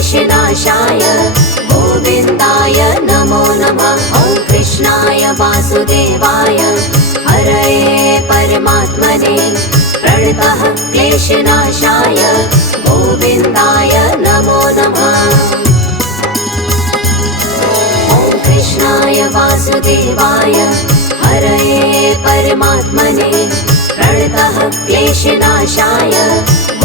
क्लेशनाशाय गोविन्दाय नमो नमः। ॐ कृष्णाय वासुदेवाय हरये परमात्मने प्रणतः क्लेशनाशाय गोविन्दाय नमो नमः। ॐ कृष्णाय वासुदेवाय हरये परमात्मने प्रणतः क्लेशनाशाय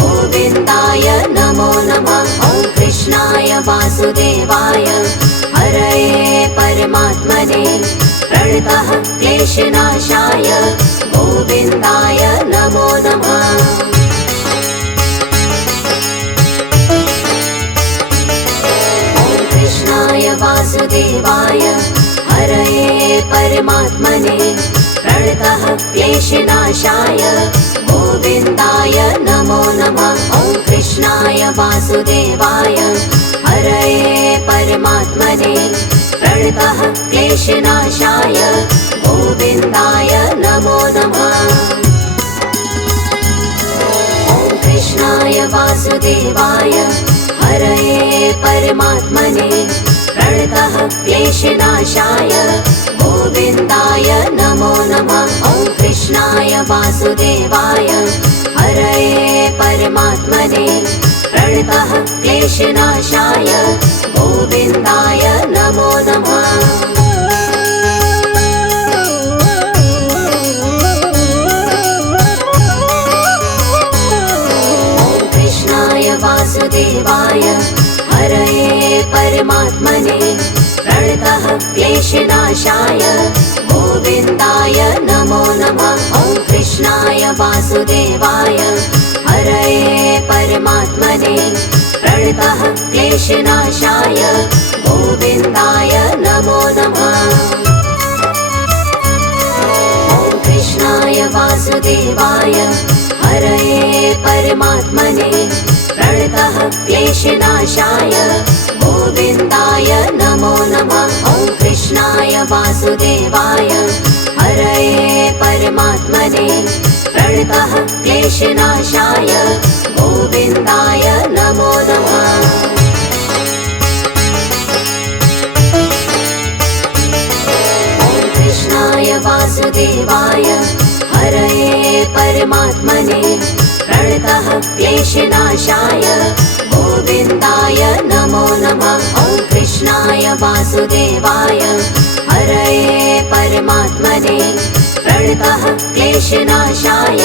गोविन्दाय नमो नमः। ॐ कृष्णाय वासुदेवाय हरये परमात्मने प्रणतः क्लेशनाशाय गोविन्दाय नमो नमः। ॐ कृष्णाय वासुदेवाय हरये परमात्मने प्रणतः क्लेशनाशाय गोविन्दाय नमो नमः। ॐ कृष्णाय वासुदेवाय हरये परमात्मने प्रणतः क्लेशनाशाय गोविन्दाय नमो नमः। ॐ कृष्णाय वासुदेवाय हरये परमात्मने प्रणतः क्लेशनाशाय गोविन्दाय नमो नमः। ॐ कृष्णाय वासुदेवाय हरये परमात्मने प्रणतः क्लेशनाशाय गोविन्दाय नमो नमः। ॐ कृष्णाय वासुदेवाय हरये परमात्मने प्रणतः क्लेशनाशाय गोविन्दाय नमो नमः। ॐ कृष्णाय वासुदेवाय हरये परमात्मने प्रणतः क्लेशनाशाय गोविन्दाय नमो नमः। ॐ कृष्णाय वासुदेवाय हरये परमात्मने प्रणतः क्लेशनाशाय गोविन्दाय नमो नमः। ॐ कृष्णाय वासुदेवाय हरये परमात्मने प्रणतः क्लेशनाशाय गोविन्दाय नमो नमः। ॐ कृष्णाय वासुदेवाय हरये परमात्मने प्रणतः क्लेशनाशाय गोविन्दाय नमो नमः। ॐ कृष्णाय वासुदेवाय हरये परमात्मने प्रणतः क्लेशनाशाय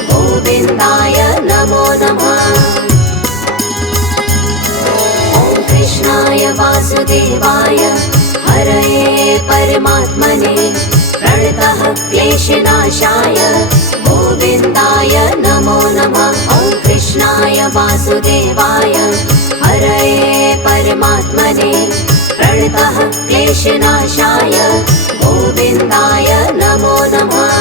गोविन्दाय नमो नमः। ॐ कृष्णाय वासुदेवाय हरये परमात्मने प्रणतः क्लेशनाशाय गोविन्दाय नमो नमः। ॐ कृष्णाय वासुदेवाय हरये परमात्मने प्रणतः क्लेशनाशाय गोविन्दाय नमो नमः।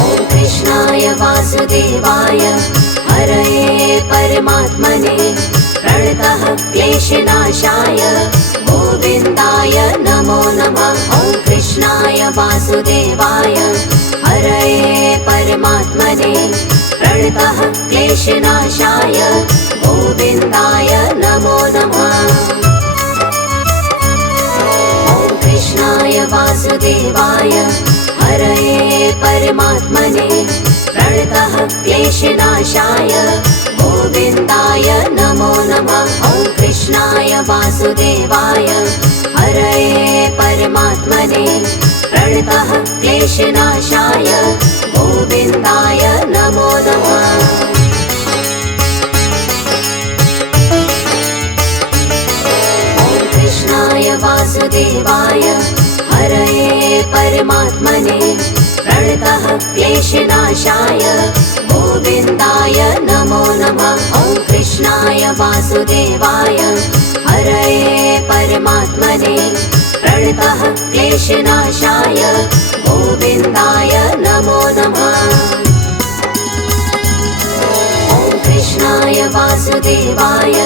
ॐ कृष्णाय वासुदेवाय हरये परमात्मने प्रणतः क्लेशनाशाय गोविन्दाय नमो नमः। ॐ कृष्णाय वासुदेवाय हरये परमात्मने प्रणतः क्लेशनाशाय गोविन्दाय नमो नमः। ॐ कृष्णाय वासुदेवाय हरये परमात्मने प्रणतः क्लेशनाशाय गोविन्दाय नमो नमः। ॐ कृष्णाय वासुदेवाय हरये परमात्मने प्रणतः क्लेशनाशाय गोविन्दाय नमो नमः। ॐ कृष्णाय वासुदेवाय हरये परमात्मने प्रणतः क्लेशनाशाय गोविन्दाय नमो नमः। ॐ कृष्णाय वासुदेवाय हरये परमात्मने प्रणतः क्लेशनाशाय गोविन्दाय नमो नमः। ॐ कृष्णाय वासुदेवाय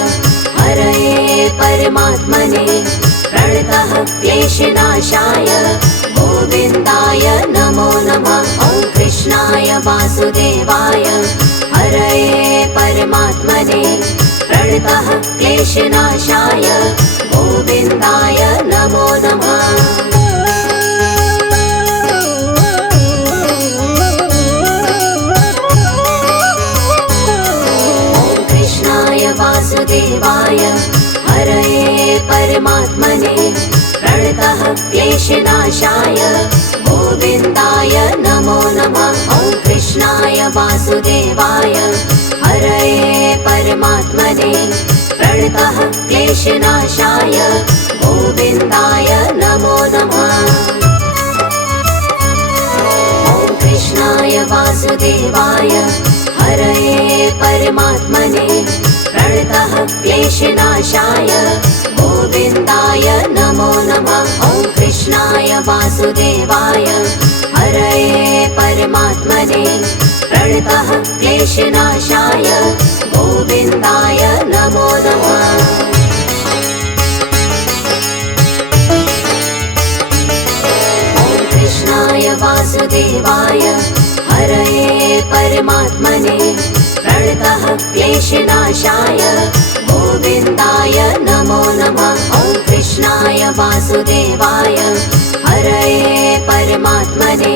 हरये परमात्मने प्रणतः क्लेशनाशाय गोविन्दाय नमो नमः। वासुदेवाय हरये परमात्मने प्रणतः क्लेशनाशाय गोविन्दाय नमो नमः। वासुदेवाय हरये परमात्मने प्रणतः क्लेशनाशाय गोविन्दाय नमो नमः। ॐ कृष्णाय वासुदेवाय हरये परमात्मने प्रणतः क्लेशनाशाय गोविन्दाय नमो नमः। ॐ कृष्णाय वासुदेवाय हरये परमात्मने प्रणतः क्लेशनाशाय गोविन्दाय नमो नमः। ॐ कृष्णाय वासुदेवाय हरये परमात्मने प्रणतः क्लेशनाशाय गोविन्दाय नमो नमः। ॐ कृष्णाय वासुदेवाय हरये परमात्मने प्रणतः क्लेशनाशाय गोविन्दाय नमो नमः। ॐ कृष्णाय वासुदेवाय हरये परमात्मने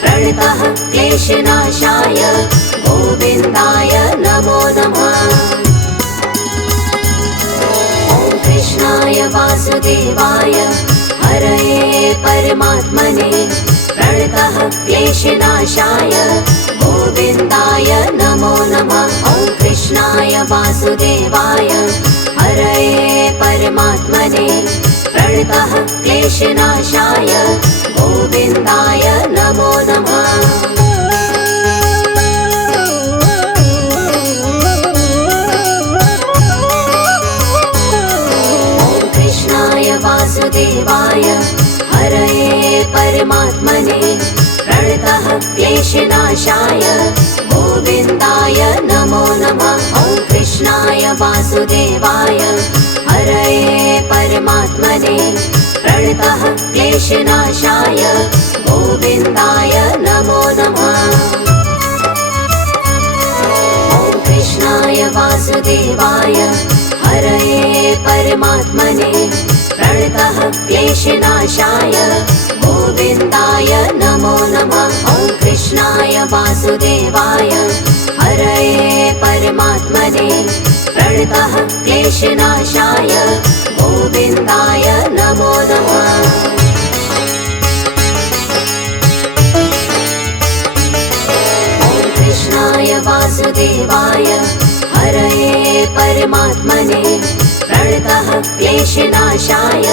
प्रणतः क्लेशनाशाय गोविन्दाय नमो नमः। ॐ कृष्णाय वासुदेवाय हरये परमात्मने प्रणतः क्लेशनाशाय गोविन्दाय नमो नमः। ॐ कृष्णाय वासुदेवाय हरये परमात्मने प्रणतः क्लेशनाशाय गोविन्दाय नमो नमः। ॐ कृष्णाय वासुदेवाय हरये परमात्मने प्रणतः क्लेशनाशाय गोविन्दाय नमो नमः। ॐ कृष्णाय वासुदेवाय हरये परमात्मने प्रणतः क्लेशनाशाय गोविन्दाय नमो नमः। ॐ कृष्णाय वासुदेवाय हरये परमात्मने प्रणतः क्लेशनाशाय गोविन्दाय नमो नमः। ॐ कृष्णाय वासुदेवाय हरये परमात्मने प्रणतः क्लेशनाशाय गोविन्दाय नमो नमः। ॐ कृष्णाय वासुदेवाय हरये परमात्मने प्रणतः क्लेशनाशाय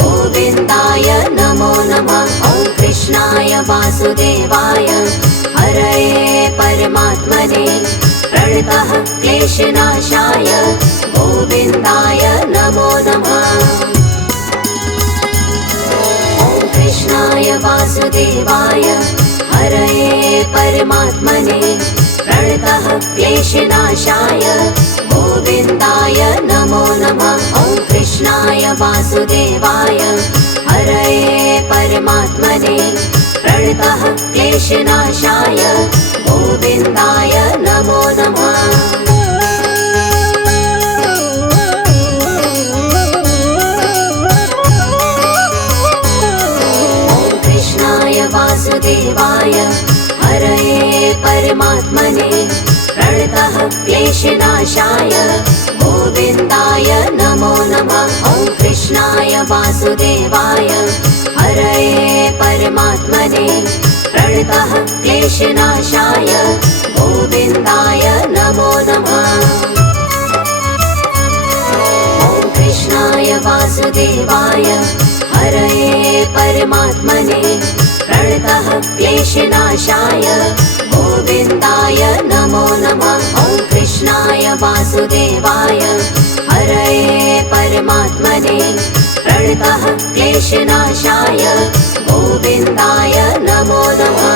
गोविन्दाय नमो नमः। ॐ कृष्णाय वासुदेवाय हरये परमात्मने प्रणतः क्लेशनाशाय गोविन्दाय नमो नमः। ॐ कृष्णाय वासुदेवाय हरये परमात्मने प्रणतः क्लेशनाशाय गोविन्दाय नमो नमः। ॐ कृष्णाय वासुदेवाय हरये परमात्मने प्रणतः क्लेशनाशाय गोविन्दाय नमो नमः। ॐ कृष्णाय वासुदेवाय हरये परमात्मने प्रणतः क्लेशनाशाय गोविन्दाय नमो नमः। ॐ कृष्णाय वासुदेवाय हरये परमात्मने प्रणतः क्लेशनाशाय गोविन्दाय नमो नमः। ॐ कृष्णाय वासुदेवाय हरये परमात्मने प्रणतः क्लेशनाशाय गोविन्दाय नमो नमः। ॐ कृष्णाय वासुदेवाय हरये परमात्मने प्रणतः क्लेशनाशाय गोविन्दाय नमो नमः।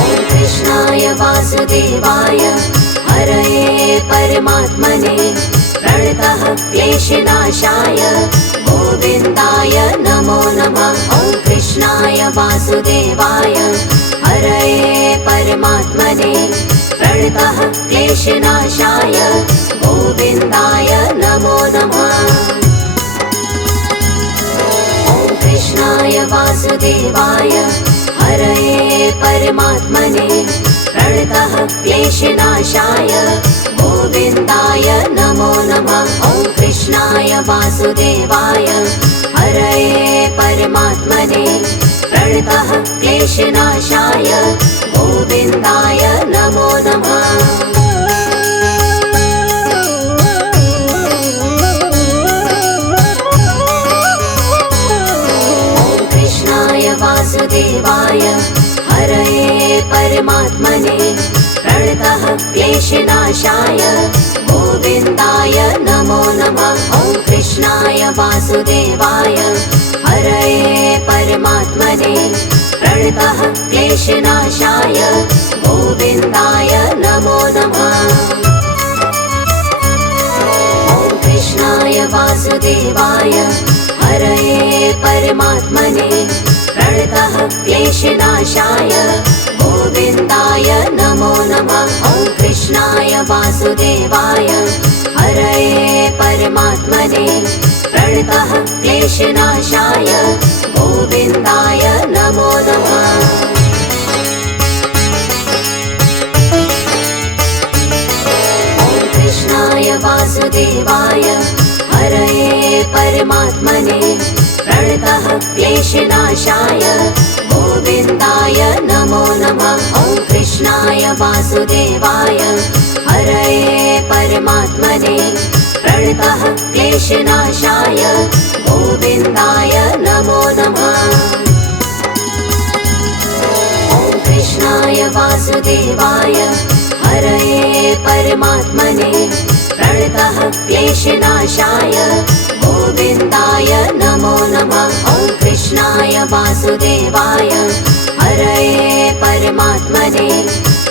ॐ कृष्णाय वासुदेवाय हरये परमात्मने प्रणतः क्लेशनाशाय गोविन्दाय नमो नमः। ॐ वासुदेवाय हरये परमात्मने प्रणतः क्लेशनाशाय गोविन्दाय नमो नमः। ॐ कृष्णाय वासुदेवाय हरये परमात्मने प्रणतः क्लेशनाशाय गोविन्दाय नमो नमः। ॐ कृष्णाय वासुदेवाय हरये परमात्मने प्रणतः क्लेशनाशाय गोविन्दाय नमो नमः। ॐ कृष्णाय वासुदेवाय हरये परमात्मने प्रणतः क्लेशनाशाय गोविन्दाय नमो नमः। ॐ कृष्णाय वासुदेवाय हरये परमात्मने प्रणतः क्लेशनाशाय गोविन्दाय नमो नमः। ॐ कृष्णाय वासुदेवाय हरये परमात्मने प्रणतः क्लेशनाशाय गोविन्दाय नमो नमः। ॐ कृष्णाय वासुदेवाय हरये परमात्मने प्रणतः क्लेशनाशाय गोविन्दाय नमो नमः। ॐ कृष्णाय वासुदेवाय हरये परमात्मने प्रणतः क्लेशनाशाय गोविन्दाय नमो नमः। ॐ कृष्णाय वासुदेवाय हरये परमात्मने प्रणतः क्लेशनाशाय गोविन्दाय नमो नमः। ॐ कृष्णाय वासुदेवाय हरये परमात्मने प्रणतः क्लेशनाशाय गोविन्दाय नमो नमः। ॐ कृष्णाय वासुदेवाय हरये परमात्मने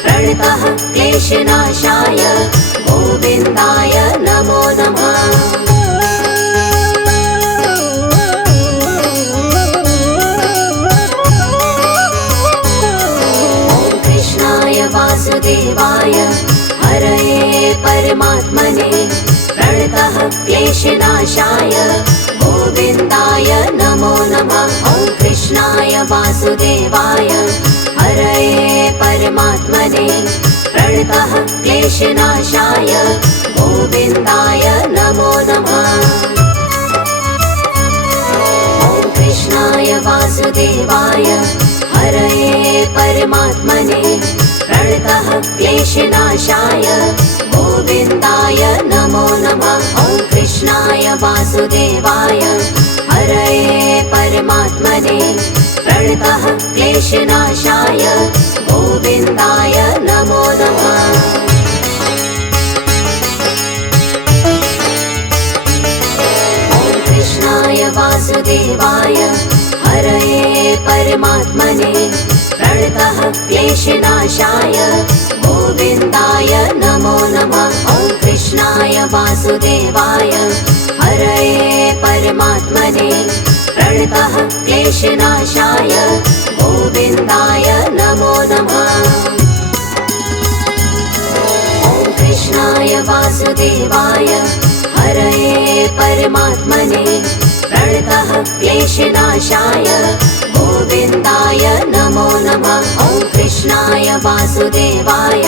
प्रणतः क्लेशनाशाय गोविन्दाय नमो नमः। ॐ कृष्णाय वासुदेवाय हरये परमात्मने प्रणतः क्लेशनाशाय गोविन्दाय नमो नमः। ॐ कृष्णाय वासुदेवाय हरये परमात्मने प्रणतः क्लेशनाशाय गोविन्दाय नमो नमः। ॐ कृष्णाय वासुदेवाय हरये परमात्मने प्रणतः क्लेशनाशाय गोविन्दाय नमो नमः। ॐ कृष्णाय वासुदेवाय हरये परमात्मने प्रणतः क्लेशनाशाय गोविन्दाय नमो नमः। ॐ कृष्णाय वासुदेवाय हरये परमात्मने प्रणतः क्लेशनाशाय गोविन्दाय नमो नमः। ॐ कृष्णाय वासुदेवाय हरये परमात्मने प्रणतः क्लेशनाशाय गोविन्दाय नमो नमः। ॐ कृष्णाय वासुदेवाय हरये परमात्मने प्रणतः क्लेशनाशाय गोविन्दाय नमो नमः। ॐ कृष्णाय वासुदेवाय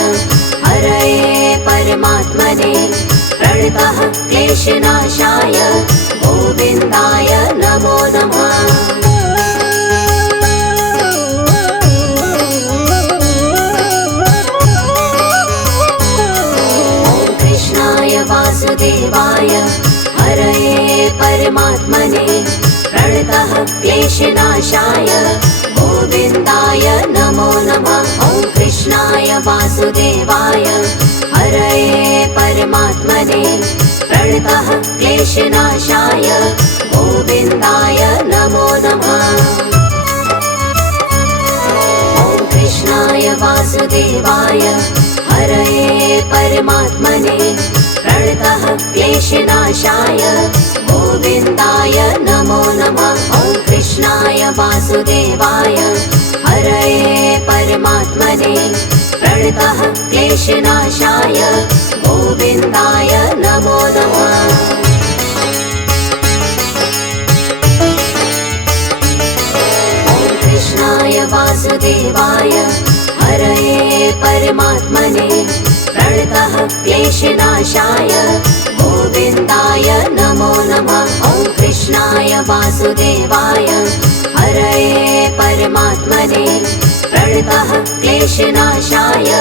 हरये परमात्मने प्रणतः क्लेशनाशाय गोविन्दाय नमो नमः। ॐ कृष्णाय वासुदेवाय हरये परमात्मने प्रणतः क्लेशनाशाय गोविन्दाय नमो नमः। ॐ कृष्णाय वासुदेवाय हरये परमात्मने प्रणतः क्लेशनाशाय गोविन्दाय नमो नमः। ॐ कृष्णाय वासुदेवाय हरये परमात्मने प्रणतः क्लेशनाशाय गोविन्दाय नमो नमः। ॐ कृष्णाय वासुदेवाय हरये परमात्मने प्रणतः क्लेशनाशाय गोविन्दाय नमो नमः। कृष्णाय वासुदेवाय हरये परमात्मने प्रणतः क्लेशनाशाय गोविन्दाय नमो नमः। ॐ कृष्णाय वासुदेवाय हरये परमात्मने प्रणतः क्लेशनाशाय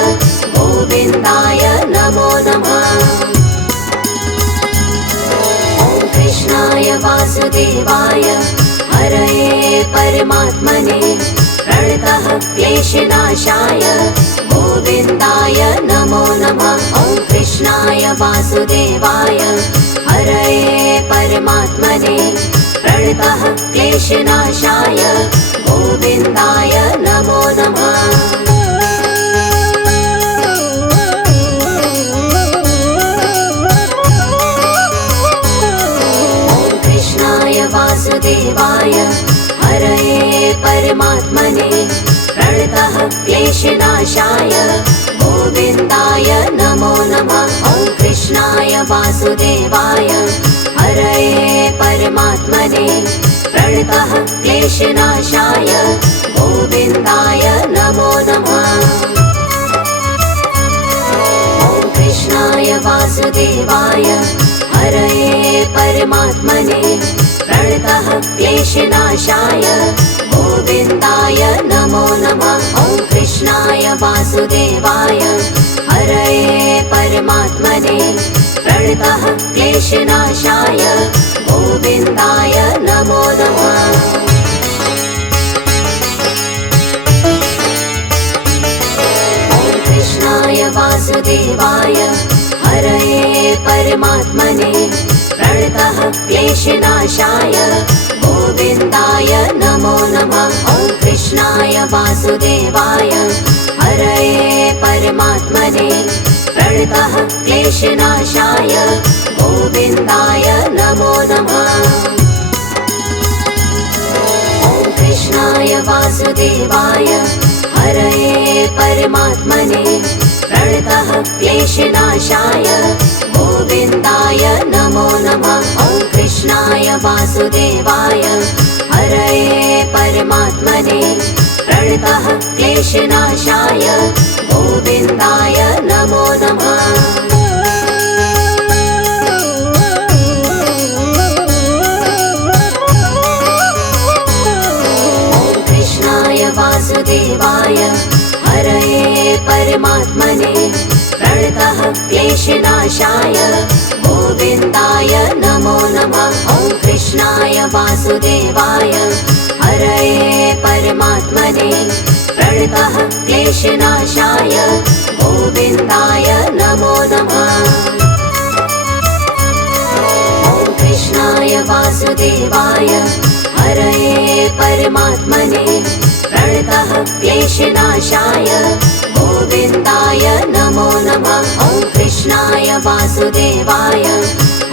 गोविन्दाय नमो नमः। ॐ कृष्णाय वासुदेवाय हरये परमात्मने प्रणतः क्लेशनाशाय गोविन्दाय नमो नमः। ॐ कृष्णाय वासुदेवाय हरये परमात्मने प्रणतः क्लेशनाशाय गोविन्दाय नमो नमः। वासुदेवाय हरये परमात्मने प्रणतः क्लेशनाशाय गोविन्दाय नमो नमः। ॐ कृष्णाय वासुदेवाय हरये परमात्मने प्रणतः क्लेशनाशाय गोविन्दाय नमो नमः। ॐ कृष्णाय वासुदेवाय हरये परमात्मने प्रणतः क्लेशनाशाय गोविन्दाय नमो नमः। ॐ कृष्णाय वासुदेवाय हरये परमात्मने प्रणतः क्लेशनाशाय गोविन्दाय नमो नमः। ॐ कृष्णाय वासुदेवाय हरये परमात्मने प्रणतः क्लेशनाशाय गोविन्दाय नमो नमः। ॐ कृष्णाय वासुदेवाय हरये परमात्मने प्रणतः क्लेशनाशाय गोविन्दाय नमो नमः। ॐ कृष्णाय वासुदेवाय हरये परमात्मने प्रणतः क्लेशनाशाय गोविन्दाय नमो नमः। ॐ कृष्णाय वासुदेवाय हरये परमात्मने प्रणतः क्लेशनाशाय गोविन्दाय नमो नमः। ॐ कृष्णाय वासुदेवाय हरये परमात्मने प्रणतः क्लेशनाशाय गोविन्दाय नमो नमः। ॐ कृष्णाय वासुदेवाय हरये परमात्मने प्रणतः क्लेशनाशाय गोविन्दाय नमो नमः। ॐ कृष्णाय वासुदेवाय हरये परमात्मने प्रणतः क्लेशनाशाय गोविन्दाय नमो नमः। ॐ कृष्णाय वासुदेवाय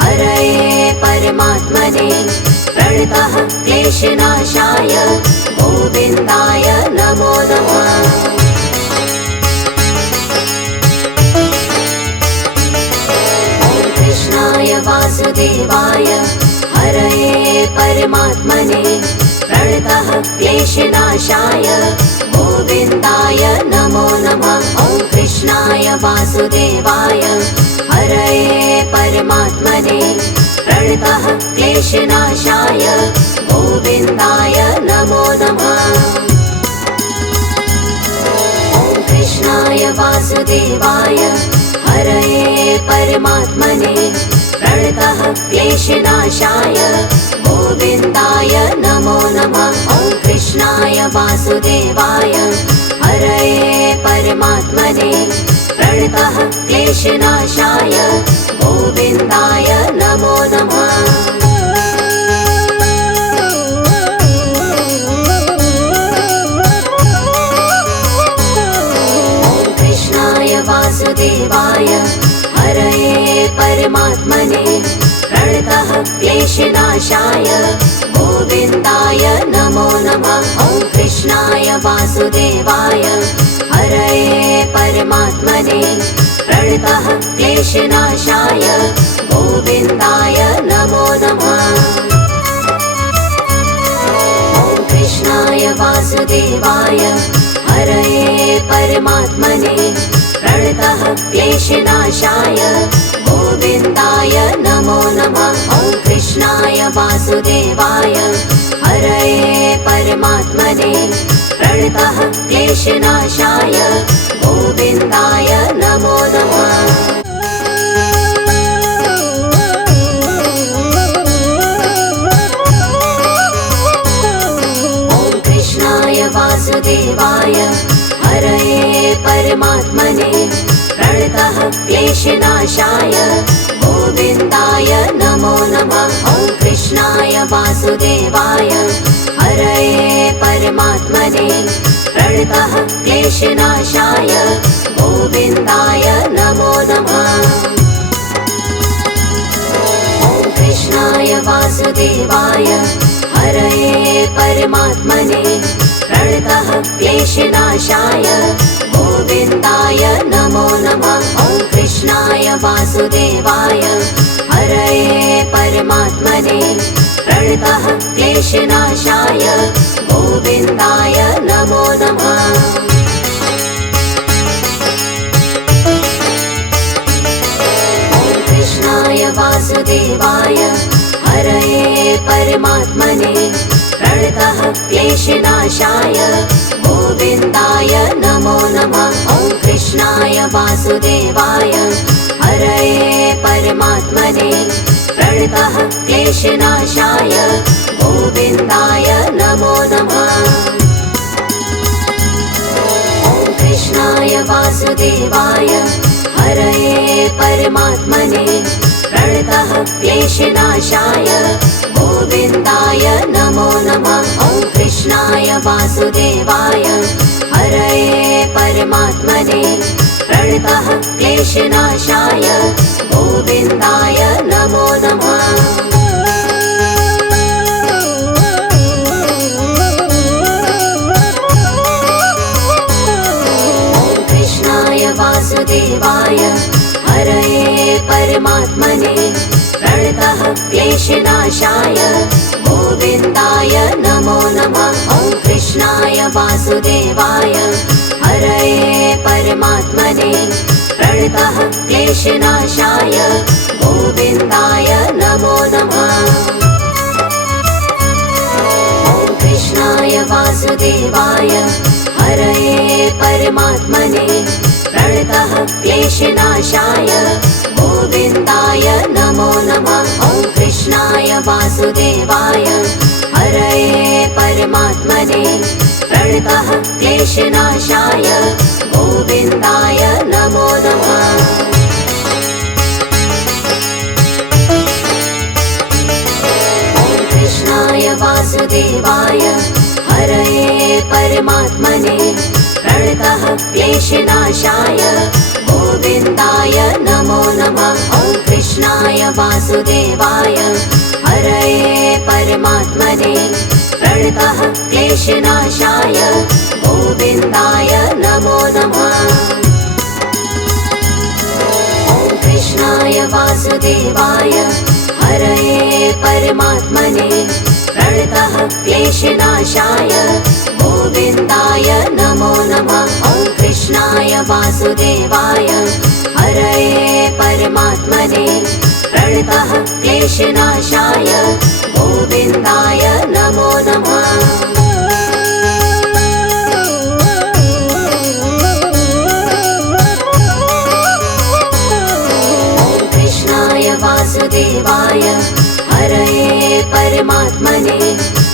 हरये परमात्मने प्रणतः क्लेशनाशाय गोविन्दाय नमो नमः। ॐ कृष्णाय वासुदेवाय हरये परमात्मने प्रणतः क्लेशनाशाय गोविन्दाय नमो नमः। ॐ कृष्णाय वासुदेवाय हरये परमात्मने प्रणतः क्लेशनाशाय गोविन्दाय नमो नमः। ॐ कृष्णाय वासुदेवाय हरये परमात्मने प्रणतः क्लेशनाशाय गोविन्दाय नमो नमः। ॐ कृष्णाय वासुदेवाय हरये परमात्मने प्रणतः क्लेशनाशाय गोविन्दाय नमो नमः। ॐ कृष्णाय वासुदेवाय हरये परमात्मने प्रणतः क्लेशनाशाय गोविन्दाय नमो नमः। कृष्णाय वासुदेवाय हरये परमात्मने प्रणतः क्लेशनाशाय गोविन्दाय नमो नमः। ॐ कृष्णाय वासुदेवाय हरये परमात्मने प्रणतः क्लेशनाशाय गोविन्दाय नमो नमः। ॐ कृष्णाय वासुदेवाय हरये परमात्मने प्रणतः क्लेशनाशाय गोविन्दाय नमो नमः। वासुदेवाय हरये परमात्मने प्रणतः क्लेशनाशाय गोविन्दाय नमो नमः। ॐ कृष्णाय वासुदेवाय हरये परमात्मने प्रणतः क्लेशनाशाय गोविन्दाय नमो नमः। ॐ कृष्णाय वासुदेवाय हरये परमात्मने प्रणतः क्लेशनाशाय गोविन्दाय नमो नमः। ॐ कृष्णाय वासुदेवाय हरये परमात्मने प्रणतः क्लेशनाशाय गोविन्दाय नमो नमः। ॐ कृष्णाय वासुदेवाय हरये परमात्मने प्रणतः क्लेशनाशाय गोविन्दाय नमो नमः। ॐ कृष्णाय वासुदेवाय हरये परमात्मने प्रणतः क्लेशनाशाय गोविन्दाय नमो नमः। ॐ कृष्णाय वासुदेवाय हरये परमात्मने प्रणतः क्लेशनाशाय गोविन्दाय नमो नमः। ॐ कृष्णाय वासुदेवाय हरये परमात्मने प्रणतः क्लेशनाशाय गोविन्दाय नमो नमः। ॐ कृष्णाय वासुदेवाय हरये परमात्मने प्रणतः क्लेशनाशाय गोविन्दाय नमो नमः। ॐ कृष्णाय वासुदेवाय हरये परमात्मने प्रणतः क्लेशनाशाय गोविन्दाय नमो नमः। ॐ कृष्णाय वासुदेवाय हरये परमात्मने प्रणतः क्लेशनाशाय गोविन्दाय नमो नमः। ॐ कृष्णाय वासुदेवाय हरये परमात्मने प्रणतः क्लेशनाशाय गोविन्दाय नमो नमः। ॐ कृष्णाय वासुदेवाय हरये परमात्मने प्रणतः क्लेशनाशाय गोविन्दाय नमो नमः। ॐ कृष्णाय वासुदेवाय हरये परमात्मने प्रणतः क्लेशनाशाय गोविन्दाय नमो नमः। ॐ कृष्णाय वासुदेवाय हरये परमात्मने प्रणतः क्लेशनाशाय गोविन्दाय नमो नमः। ॐ कृष्णाय वासुदेवाय हरये परमात्मने प्रणतः क्लेशनाशाय गोविन्दाय नमो नमः। ॐ कृष्णाय वासुदेवाय हरये परमात्मने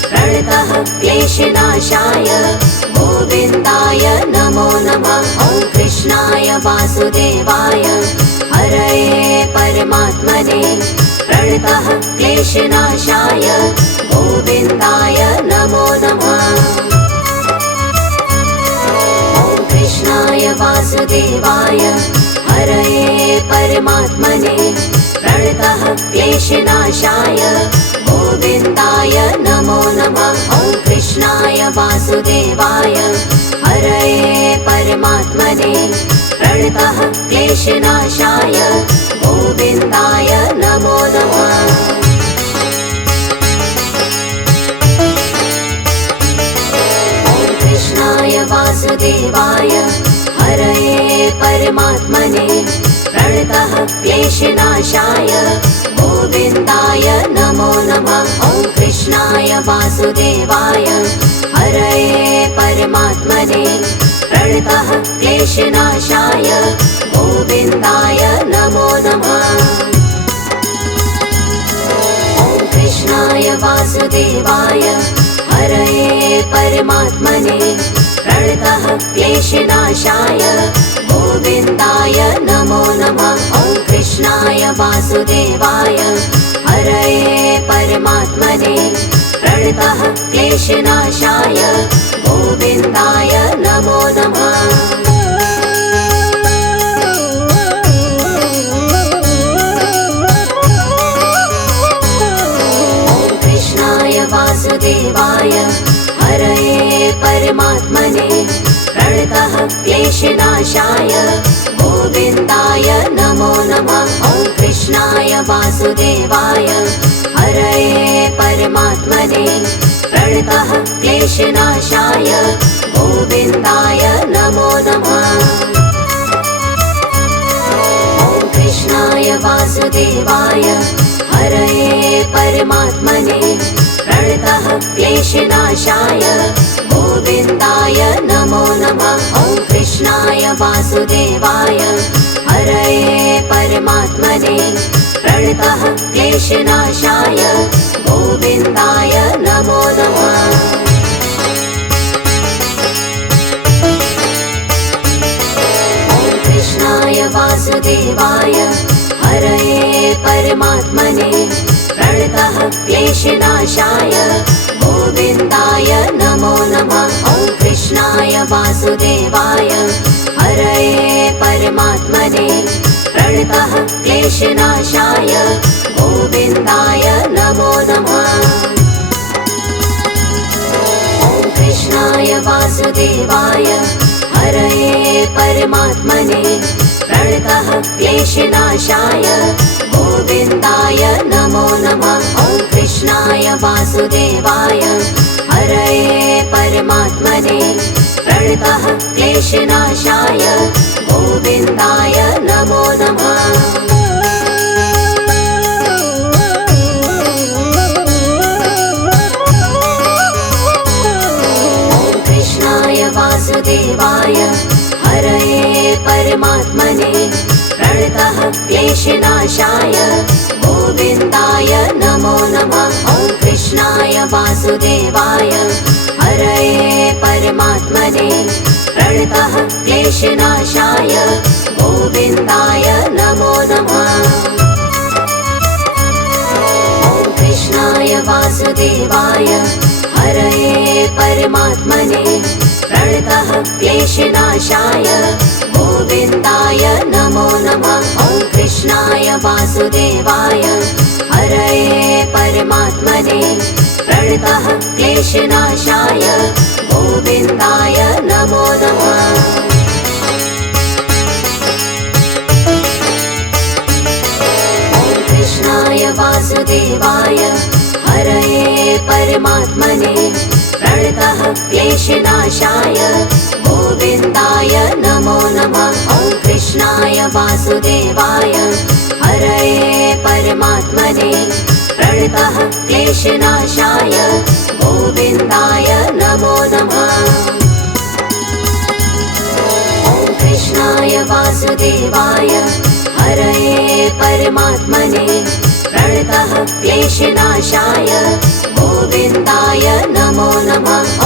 प्रणतः क्लेशनाशाय गोविन्दाय नमो नमः। ॐ कृष्णाय वासुदेवाय हरये परमात्मने प्रणतः क्लेशनाशाय गोविन्दाय नमो नमः। ॐ कृष्णाय वासुदेवाय हरये परमात्मने प्रणतः क्लेशनाशाय गोविन्दाय नमो नमः। ॐ कृष्णाय कृष्णाय वासुदेवाय हरये परमात्मने प्रणतः क्लेशनाशाय गोविन्दाय नमो नमः। कृष्णाय वासुदेवाय हरये परमात्मने प्रणतः क्लेशनाशाय गोविन्दाय नमो नमः। ॐ कृष्णाय वासुदेवाय हरये परमात्मने प्रणतः क्लेशनाशाय गोविन्दाय नमो नमः। ॐ कृष्णाय वासुदेवाय हरये परमात्मने प्रणतः क्लेशनाशाय गोविन्दाय नमो नमः। ॐ कृष्णाय वासुदेवाय हरये परमात्मने प्रणतः क्लेशनाशाय गोविन्दाय नमो नमः। वासुदेवाय हरये परमात्मने प्रणतः क्लेशनाशाय गोविन्दाय नमो नमः। ॐ कृष्णाय वासुदेवाय हरये परमात्मने प्रणतः क्लेशनाशाय गोविन्दाय नमो नमः। ॐ कृष्णाय वासुदेवाय हरये परमात्मने प्रणतः क्लेशनाशाय गोविन्दाय नमो नमः। ॐ कृष्णाय वासुदेवाय हरये परमात्मने प्रणतः क्लेशनाशाय गोविन्दाय नमो नमः। ॐ कृष्णाय वासुदेवाय हरये परमात्मने प्रणतः क्लेशनाशाय गोविन्दाय नमो नमः। ॐ कृष्णाय वासुदेवाय हरये परमात्मने प्रणतः क्लेशनाशाय गोविन्दाय नमो नमः। ॐ कृष्णाय वासुदेवाय हरये परमात्मने प्रणतः क्लेशनाशाय गोविन्दाय नमो नमः। ॐ कृष्णाय वासुदेवाय हरये परमात्मने प्रणतः क्लेशनाशाय गोविन्दाय नमो नमः। ॐ कृष्णाय वासुदेवाय हरये परमात्मने प्रणतः क्लेशनाशाय गोविन्दाय नमो नमः। ॐ कृष्णाय वासुदेवाय हरये परमात्मने प्रणतः क्लेशनाशाय गोविन्दाय नमो नमः। ॐ कृष्णाय वासुदेवाय हरये परमात्मने प्रणतः क्लेशनाशाय गोविन्दाय नमो नमः। ॐ कृष्णाय वासुदेवाय हरये परमात्मने प्रणतः क्लेशनाशाय गोविन्दाय नमो नमः। ॐ कृष्णाय वासुदेवाय हरये परमात्मने प्रणतः क्लेशनाशाय गोविन्दाय नमो नमः। ॐ कृष्णाय वासुदेवाय हरये परमात्मने प्रणतः क्लेशनाशाय गोविन्दाय नमो नमः। ॐ कृष्णाय वासुदेवाय हरये परमात्मने प्रणतः क्लेशनाशाय गोविन्दाय नमो नमः।